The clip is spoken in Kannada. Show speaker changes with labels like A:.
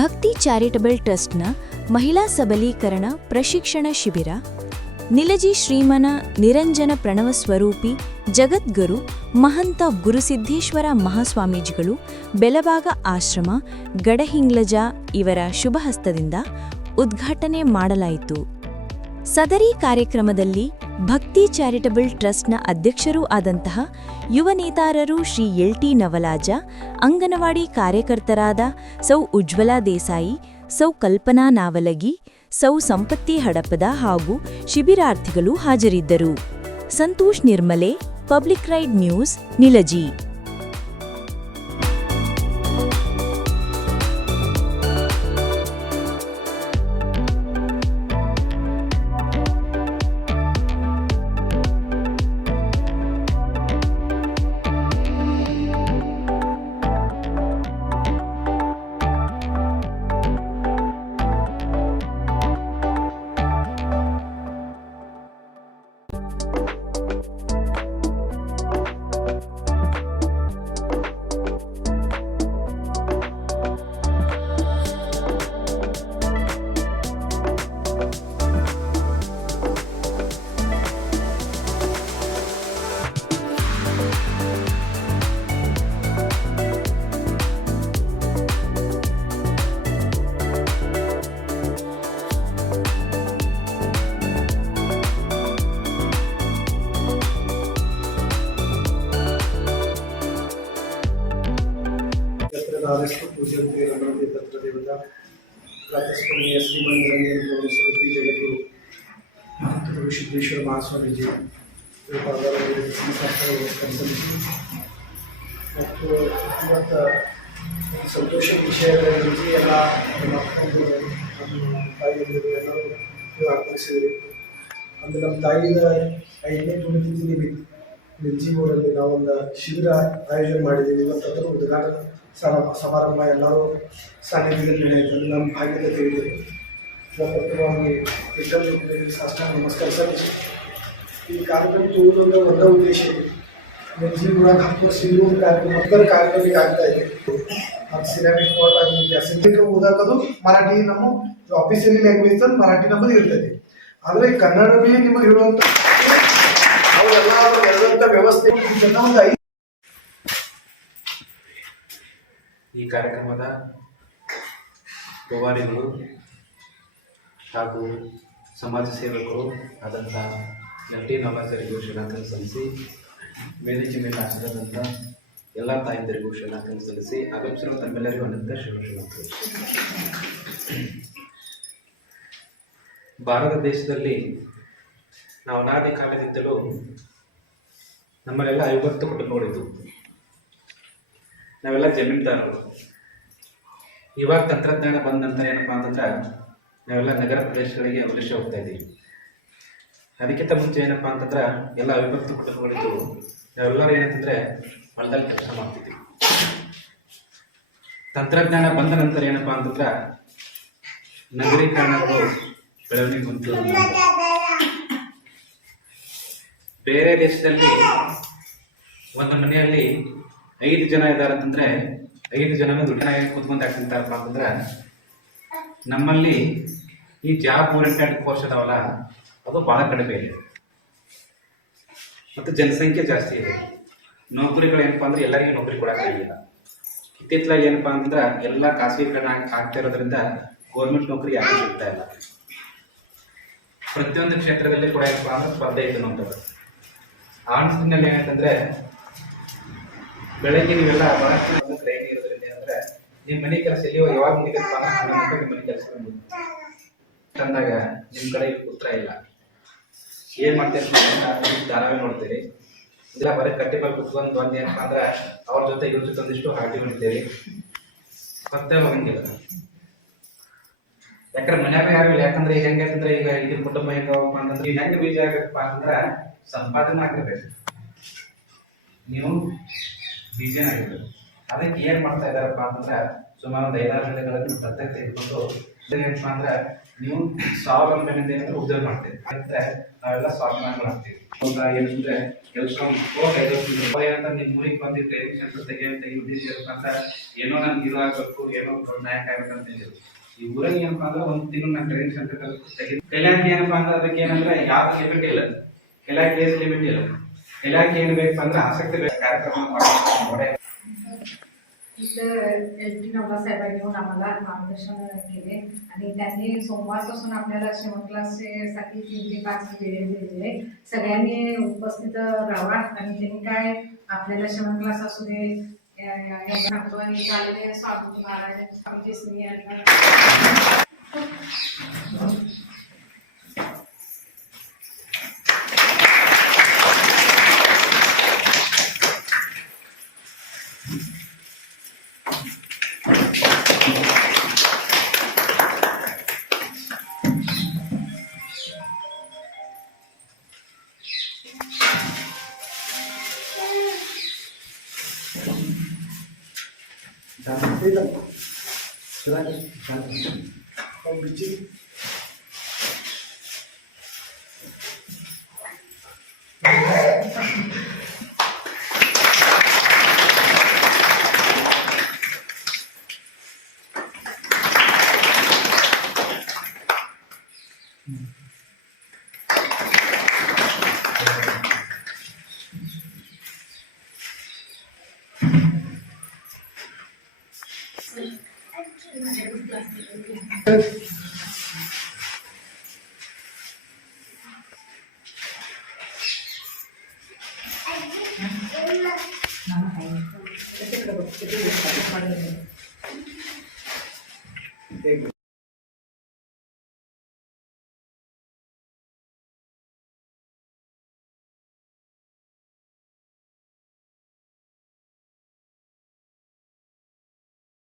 A: ಭಕ್ತಿ ಚಾರಿಟಬಲ್ ಟ್ರಸ್ಟ್ನ ಮಹಿಳಾ ಸಬಲೀಕರಣ ಪ್ರಶಿಕ್ಷಣ ಶಿಬಿರ, ನಿಲಜಿ ಶ್ರೀಮನ ನಿರಂಜನ ಪ್ರಣವ ಸ್ವರೂಪಿ, ಜಗದ್ಗುರು ಮಹಂತ ಗುರುಸಿದ್ದೇಶ್ವರ ಮಹಾಸ್ವಾಮೀಜಿಗಳು, ಬೆಲಬಾಗ ಆಶ್ರಮ, ಗಡಹಿಂಗ್ಲಜ ಇವರ ಶುಭಹಸ್ತದಿಂದ ಉದ್ಘಾಟನೆ ಮಾಡಲಾಯಿತು. ಸದರಿ ಕಾರ್ಯಕ್ರಮದಲ್ಲಿ ಭಕ್ತಿ ಚಾರಿಟಬಲ್ ಟ್ರಸ್ಟ್ನ ಅಧ್ಯಕ್ಷರೂ ಆದಂತಹ ಯುವ ನೇತಾರರು ಶ್ರೀ ಎಲ್ ಟಿ ನವಲಾಜ, ಅಂಗನವಾಡಿ ಕಾರ್ಯಕರ್ತರಾದ ಸೌ. ಉಜ್ವಲಾ ದೇಸಾಯಿ, ಸೌ. ಕಲ್ಪನಾ ನಾವಲಗಿ, ಸೌ. ಸಂಪತ್ತಿ ಹಡಪದ ಹಾಗೂ ಶಿಬಿರಾರ್ಥಿಗಳು ಹಾಜರಿದ್ದರು. Santosh Nirmale, public ride news, Nilaji.
B: तत्र राजस्व पूज्यन्ते रमन्ते तत्र देवता प्रातस्मरणीय श्रीमंदिरंजन सरस्वती जगद्गुरु महंत ಸಿದ್ದೇಶ್ವರ ಮಹಾಸ್ವಾಮೀಜಿ ಪಾದಾಲಯದ ಸಂಸ್ಥಾಪಕ ಕನ್ಸಲ್ಟಿ ಮತ್ತು ಇವತ್ತು ಸಂತೋಷ ವಿಷಯದಲ್ಲಿ ಎಲ್ಲ ನಮ್ಮ ಅಪ್ಪಂದು ನಮ್ಮ ತಾಯಿಯಂದಿರು ಎಲ್ಲರೂ ನೀವು ಆಗ್ರಹಿಸಿದ್ರಿ ಅಂದರೆ ನಮ್ಮ ತಾಯಿದ ಐದನೇ ಪುಣ್ಯತಿಥಿ ನಿಮಿತ್ತ ನಿರ್ಜೀವರಲ್ಲಿ ನಾವೊಂದು ಶಿಬಿರ ಆಯೋಜನೆ ಮಾಡಿದ್ದೀವಿ. ಇವತ್ತು ಅದರ ಉದ್ಘಾಟನಾ ಸಮ- ಸಮಾರಂಭ. ಎಲ್ಲರೂ ಸಾನ್ನಿಧ್ಯದಲ್ಲಿ ನಮ್ಮ ಭಾಗ್ಯದ ತಿಳಿದಿದೆ ಪ್ರಥಮವಾಗಿ ಎಲ್ಲರಿಗೂ ನಮಸ್ಕಾರ ಸಲ್ಲಿಸಿ. ಈ ಕಾರ್ಯಕ್ರಮ ತೋರುವುದರ ಒಂದೇ ಉದ್ದೇಶ ಇದೆ. ನಿರ್ಜೀವನ ಹತ್ತು ಸಿಂಧೂರು ಕಾರ್ಯಕ್ರಮ ಮಕ್ಕಳ ಕಾರ್ಯಕ್ರಮ ಈಗ ಆಗ್ತಾ ಇದೆ. ಮತ್ತು ಸಿರಾಮಿಕ್ ಕೋರ್ಟ್ ಆಗಲಿ ಅಸೆಂಬ್ಲಿಗೆ ಓದಾಕೋದು ಮರಾಠಿ ನಮ್ಮ ಆಫೀಸಿಯಲಿ ಲ್ಯಾಂಗ್ವೇಜ್ ಮರಾಠಿ ನಮ್ಮದು ಇರ್ತದೆ. ಆದರೆ ಕನ್ನಡವೇ ನಿಮಗೆ ಹೇಳುವಂಥ ವ್ಯವಸ್ಥೆ
C: ಈ ಕಾರ್ಯಕ್ರಮದ ಪ್ರವಾರಿಗಳು ಹಾಗೂ ಸಮಾಜ ಸೇವಕರು ಆದಂತಹ ನಟಿ ನವಾಜರಿಗೂ ಶ್ರೀನಾಥನ್ ಸಲ್ಲಿಸಿ ಮ್ಯಾನೇಜ್ಮೆಂಟ್ ಹಾಸಿದಂಥ ಎಲ್ಲ ತಾಯಂದರಿಗೂ ಶ್ರೀನಾಥನ್ ಸಲ್ಲಿಸಿ, ಆಗಮಿಸಿರುವ ತಮ್ಮೆಲ್ಲರಿಗೂ ಅನಂತ ಶ್ರೀನಾಥ್ ಭಾರತ ದೇಶದಲ್ಲಿ ನಾವು ಅನಾದಿ ಕಾಲದಿಂದಲೂ ನಮ್ಮಲ್ಲೆಲ್ಲ ಐವತ್ತು ಕುಟುಂಬಗಳಿದ್ದು ನಾವೆಲ್ಲ ಜಮೀನ್ದಾರರು. ಇವಾಗ ತಂತ್ರಜ್ಞಾನ ಬಂದ ನಂತರ ಏನಪ್ಪ ಅಂತಂದ್ರೆ, ನಾವೆಲ್ಲ ನಗರ ಪ್ರದೇಶಗಳಿಗೆ ವಲಸೆ ಹೋಗ್ತಾ ಇದ್ದೀವಿ ಅದಕ್ಕಿಂತ ಮುಂಚೆ ಏನಪ್ಪ ಅಂತಂದ್ರೆ, ಎಲ್ಲ ಅವಿಭಕ್ತ ಕುಟುಂಬಗಳಿದ್ದು ನಾವೆಲ್ಲರೂ ಏನಂತಂದ್ರೆ ಹೊಲದಲ್ಲಿ ಕೆಲಸ ಮಾಡ್ತಿದ್ವಿ. ತಂತ್ರಜ್ಞಾನ ಬಂದ ನಂತರ ಏನಪ್ಪ ಅಂತಂದ್ರೆ ನಗರೀಕರಣಗಳು ಬೆಳವಣಿಗೆ ಬಂತು ಬೇರೆ ದೇಶದಲ್ಲಿ ಒಂದು ಮನೆಯಲ್ಲಿ ಐದು ಜನ ಇದ್ದಾರೆ ಅಂತಂದ್ರೆ ಐದು ಜನ ದುಡ್ಡಿನ ಕುತ್ಕೊಂಡು ಹಾಕ್ತಿರ್ತಾರಪ್ಪ ಅಂತಂದ್ರೆ ನಮ್ಮಲ್ಲಿ ಈ ಜಾಬ್ ಓರಿಯೆಂಟೆಡ್ ಕೋರ್ಸ್ ಅದಾವಲ್ಲ, ಅದು ಬಹಳ ಕಡಿಮೆ ಇದೆ. ಮತ್ತು ಜನಸಂಖ್ಯೆ ಜಾಸ್ತಿ ಇದೆ. ನೌಕರಿಗಳು ಏನಪ್ಪಾ ಅಂದ್ರೆ ಎಲ್ಲರಿಗೂ ನೌಕರಿ ಕೊಡೋಕ್ಕಾಗಿಲ್ಲ ಇತ್ತಿತ್ತಲಾಗ ಏನಪ್ಪಾ ಅಂದ್ರೆ ಎಲ್ಲ ಖಾಸಗೀಕರಣ ಆಗ್ತಾ ಇರೋದ್ರಿಂದ ಗೌರ್ಮೆಂಟ್ ನೌಕರಿ ಯಾಕೆ ಸಿಗ್ತಾ ಇಲ್ಲ. ಪ್ರತಿಯೊಂದು ಕ್ಷೇತ್ರದಲ್ಲಿ ಕೂಡ ಏನಪ್ಪಾ ಅಂದ್ರೆ ಸ್ಪರ್ಧೆ ಇದೆ ನೋಡ್ತಾರೆ ಆ ನಿಟ್ಟಿನಲ್ಲಿ ಏನಂತಂದ್ರೆ ಬೆಳಗ್ಗೆ ನೀವೆಲ್ಲ ಬಹಳಷ್ಟು ಟ್ರೈನ್ ಇರೋದ್ರಿಂದ ಏನಂದ್ರೆ ನಿಮ್ಮ ಮನೆ ಕೆಲಸ ಎಲ್ಲಿ ಯಾವಾಗ ಮುಗಿದಪ್ಪ ನಿಮ್ಮ ಮನೆ ಕೆಲಸ ತಂದಾಗ ನಿಮ್ಮ ಕಡೆ ಉತ್ತರ ಇಲ್ಲ. ಏನ್ ಮಾಡ್ತೀರಿ ಧಾರಾವಾಹಿ ನೋಡ್ತೀರಿ ಇಲ್ಲ ಬರೀ ಕಟ್ಟಿ ಮೇಲೆ ಕುತ್ಕೊಂಡು ಒಂದ್ ಏನಪ್ಪಾ ಅಂದ್ರೆ, ಅವ್ರ ಜೊತೆ ಇವ್ರ ಜೊತೆ ಒಂದಿಷ್ಟು ಹಾಟಿ ಹೊಡಿತೀರಿ ಮತ್ತೆ ಹೋಗಂಗಿಲ್ಲ. ಯಾಕಂದ್ರೆ ಮನ್ಯಾಗ ಯಾರು ಇಲ್ಲ. ಯಾಕಂದ್ರೆ ಈಗ ಹೆಂಗೈತಂದ್ರೆ ಈಗ ಈಗಿನ ಕುಟುಂಬ ಹೆಂಗ ಹೋಗಪ್ಪ ಅಂತಂದ್ರೆ ಹೆಂಗ್ ಬೀಜ ಆಗಪ್ಪ ಅಂತಂದ್ರ ಸಂಪಾದನೆ ಆಗಿರ್ಬೇಕು ನೀವು ಬೀಜನಾಗಿರ್ಬೇಕು ಅದಕ್ಕೆ ಏನ್ ಮಾಡ್ತಾ ಇದಾರಪ್ಪ ಅಂತಂದ್ರೆ ಸುಮಾರು ಒಂದು ಐದಾರು ಗಂಟೆಗಳನ್ನು ದತ್ತಕ್ಕೆ ತೆಗೆದುಕೊಂಡು ಏನಪ್ಪ ಅಂದ್ರೆ ನೀವು ಸ್ವಾವಲಂಬನೆಯಿಂದ ಏನಾದ್ರು ಉದ್ಯೋಗ ಮಾಡ್ತೀವಿ. ಅಂದ್ರೆ ನಾವೆಲ್ಲ ಸ್ವಾವಲಂಬನಾಗ್ತೀವಿ ಇವಾಗ ಏನಂದ್ರೆ ಕೆಲಸ ಏನಂತ ನಿಮ್ ಊರಿಗೆ ಬಂದು ಟ್ರೈನಿಂಗ್ ಸೆಂಟರ್ ತೆಗಿ ತೆಗಿ ಉದ್ದೇಶ ಅಂತ ಏನೋ ನಾನು ಹೀರೋ ಆಗ್ಬೇಕು, ಏನೋ ದೊಡ್ಡ ನಾಯಕ ಆಗ್ಬೇಕು ಅಂತ ಹೇಳಿದ್ರು. ಈ ಊರಲ್ಲಿ ಏನಪ್ಪಾ ಅಂದ್ರೆ ಒಂದ್ ತಿಂಗಳು ನಾನು ಟ್ರೈನಿಂಗ್ ಸೆಂಟರ್ ತೆಗಿ ಕಲ್ಯಾಣಕ್ಕೆ ಏನಪ್ಪಾ ಅಂದ್ರೆ ಅದಕ್ಕೆ ಏನಂದ್ರೆ ಯಾವ ಲಿಮಿಟ್ ಇಲ್ಲ. ಕಲ್ಯಾಣಕ್ಕೆ ಏನ್ ಲಿಮಿಟ್ ಇಲ್ಲ ಕಲ್ಯಾಣಕ್ಕೆ ಏನ್ ಬೇಕಪ್ಪ ಅಂದ್ರೆ आसक्ती ಬೇಕು ಕಾರ್ಯಕ್ರಮ ಮಾಡೋದು
D: इथं एस टी नवला साहेबांनी येऊन आम्हाला मार्गदर्शन केले आणि त्यांनी सोमवारपासून आपल्याला शिवण क्लाससाठी तीन ते पाच वेळे दिलेले सगळ्यांनी उपस्थित राहा आणि त्यांनी काय आपल्याला शिवण क्लास असू दे या- या- या सांगतो आणि इथे आलेले स्वामी महाराज स्वामीजी स्नेह Jangan film. Jangan. Jangan. Kau. Mm-hmm. है। एक